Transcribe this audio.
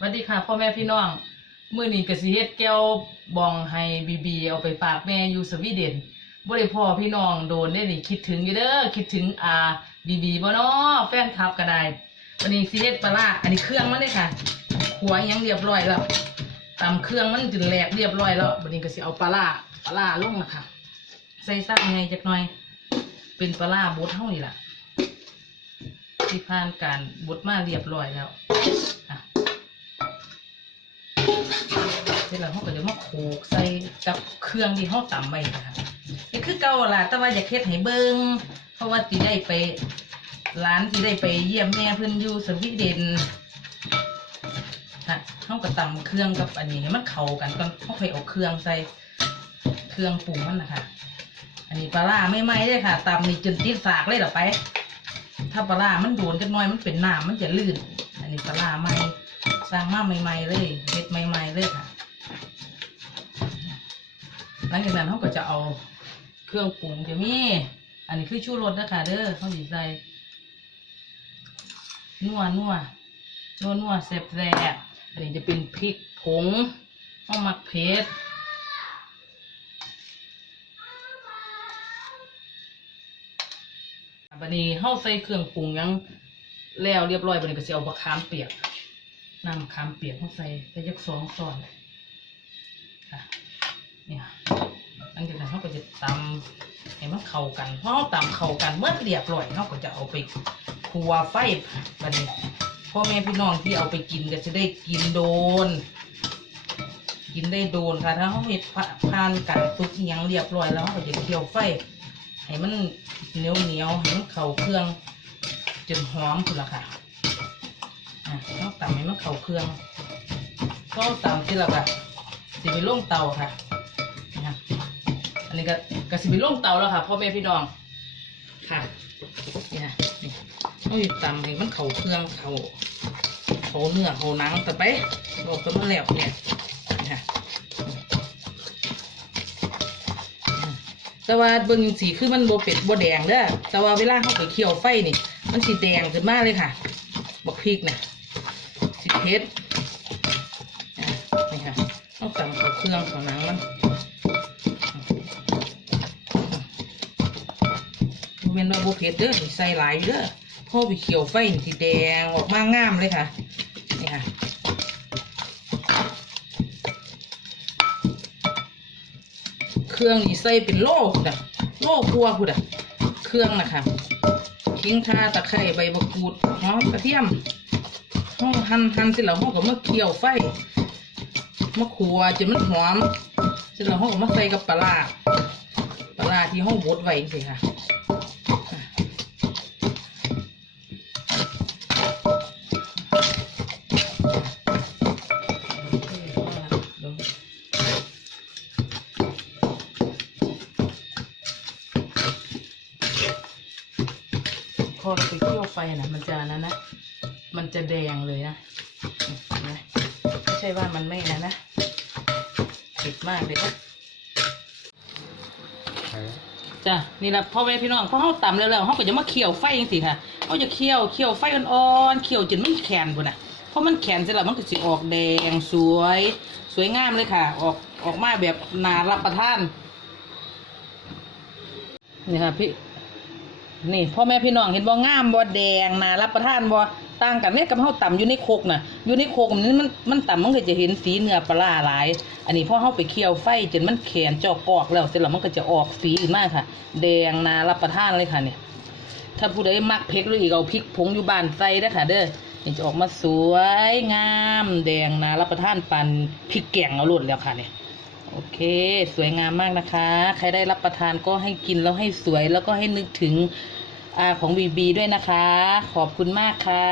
สวัสดีค่ะพ่อแม่พี่น้องมื้อนี้กสิเฮ็ดแก้วบองให้บีบีเอาไปฝากแม่อยู่สวีเดนบ่ได้พ่อพี่น้องโดนได้นี่คิดถึงอยู่เด้อคิดถึงอ่าบีบีบ่เนาะแฟนคลับก็ได้วันนี้สิเฮ็ดปลาร้าอันนี้เครื่องมันเลยค่ะขัวยังเรียบร้อยแล้วตำเครื่องมันจนแหลกเรียบร้อยแล้ววันนี้ก็สิเอาปลาร้าปลาร้าลงนะคะใส่ซักไงจักหน่อย เป็นปลาร้าบดเฮานี่ล่ะที่ผ่านการบดมาเรียบร้อยแล้วอะ เสร็จแล้วเขาก็จะมาโขกใส่กับเครื่องที่เขาตำไว้ค่ะนี่คือเก่าล่ะแต่ว่าอยากเฮ็ดให้เบิ่งเพราะว่าสิได้ไปร้านสิได้ไปเยี่ยมแม่เพิ่นอยู่สวีเดนฮะเขาก็ตำเครื่องกับอันนี้ให้มันเข้ากันก่อนเขาค่อยเอาเครื่องใส่เครื่องปรุงมันนะคะอันนี้ปลาร้าไม่ไหม้เลยค่ะตำนี่จนติดสากเลยเหรอไป ถ้าปลาร้ามันโดนจักหน่อยมันเป็นน้ำมันจะลื่น อันนี้ปลาร้าใหม่ สร้างมาใหม่ๆเลยเฮ็ดใหม่ๆเลยค่ะ หลังจากนั้นเขาก็จะเอาเครื่องปรุงจะมีอันนี้คือชูรสนะคะเด้อเขาดีใส่นัวนัวนัวนัวแซ่บแซ่บอันนี้จะเป็นพริกผงข้าวมักเผ็ดบันนี้เข้าใส่เครื่องปรุงยังแล้วเรียบร้อยบันนี้ก็จะเอาบะขามเปียก น้ำมะขามเปียกเขาใส่ใส่ยักสองช้อนค่ะเนี่ยหลังจากนั้นเขาก็จะตำให้มันเข้ากันพอตำเข้ากันเมื่อเรียบร้อยเขาก็จะเอาไปคัวไฟบันี้พ่อแม่พี่น้องที่เอาไปกินก็จะได้กินโดน กินได้โดนค่ะถ้าเขาเห็ดผ่านการฝึกอิหยังเรียบร้อยแล้วเขาก็จะเคี่ยวไฟให้มันเหนียวเหนียวให้มันเข้าเครื่องจนหอมคุณละค่ะ อะเขาตำให้มันเข้าเครื่องเขาตำที่เราก็สิไปลงเตาค่ะนะคะอันนี้ก็กระสิบลงเตาแล้วค่ะพ่อแม่พี่น้องค่ะนี่นะนี่ต้องตำให้มันเข่าเครื่องเข่าเขาเนื้อเขาหนังแต่ไปบอกกันมาแล้วเนี่ยนะคะแต่ว่าเบิ่งสีคือมันโบเป็ดโบแดงเด้อแต่ว่าเวลาเขาไปเคี่ยวไฟนี่ มันสีแดงขึ้นมากเลยค่ะ บักพริกนะสี เผ็ดนี่ค่ะต้องตำเขาเครื่องเขาหนังมันบ่แม่นว่าบ่เผ็ดเด้อใส่หลายเด้อพอไปเขียวไฟนี่สิแดงออกมางามเลยค่ะนี่ค่ะเครื่องนี่ใส่เป็นโลพุ่นอะโลครัวพุ่นอะเครื่องนะคะขิงข่าตะไคร้ใบมะกรูดหอมกระเทียม ห้องหั่นหั่นเสร็จแล้วห้องก็มาเคี่ยวไฟมาขัวจนมันหอมเสร็จแล้วห้องก็มาใส่กับปลาปลาร้าที่ห้องบดไว้สิค่ะพอเราไปเคี่ยวไฟนะมันจะนั้นนะ มันจะแดงเลยนะเห็นไหมไม่ใช่ว่ามันไม่นะนะติดมากเลยนะจ้ะนี่แหละพ่อแม่พี่น้องพอเขาตำแล้วแล้วเขาก็จะมาเคี่ยวไฟจังสิค่ะเขาจะเคี่ยวเคี่ยวไฟอ่อนๆเคี่ยวจนมันแข็งพุ่นน่ะเพราะมันแข็งเสร็จแล้วมันก็จะออกแดงสวย สวยงามเลยค่ะ ออกออกมาแบบน่ารับประทานนี่ค่ะพี่นี่พ่อแม่พี่น้องเห็นบ่งามบ่แดงน่ารับประทานบ่ ต่างกันเนี่ยกับเฮาต่ำอยู่ในโคกน่ะอยู่ในโคกมันมันมันต่ำมันก็จะเห็นสีเนื้อปลาหลาย อันนี้พอเฮาไปเคี่ยวไฟจนมันแข็งจอกกอกแล้วเสร็จแล้วมันก็จะออกสีมากค่ะ แดงนารับประทานเลยค่ะเนี่ยถ้าผู้ใดมักเผ็ดหรืออีกเอาพริกผงอยู่บ้านใส่เด้ค่ะ เด้อนี่จะออกมาสวยงาม แดงนารับประทานปันพริกแกงเอาโลดแล้วค่ะเนี่ยโอเค สวยงามมากนะคะ ใครได้รับประทานก็ให้กินแล้วให้สวยแล้วก็ให้นึกถึง อาของบีบีด้วยนะคะ ขอบคุณมากค่ะ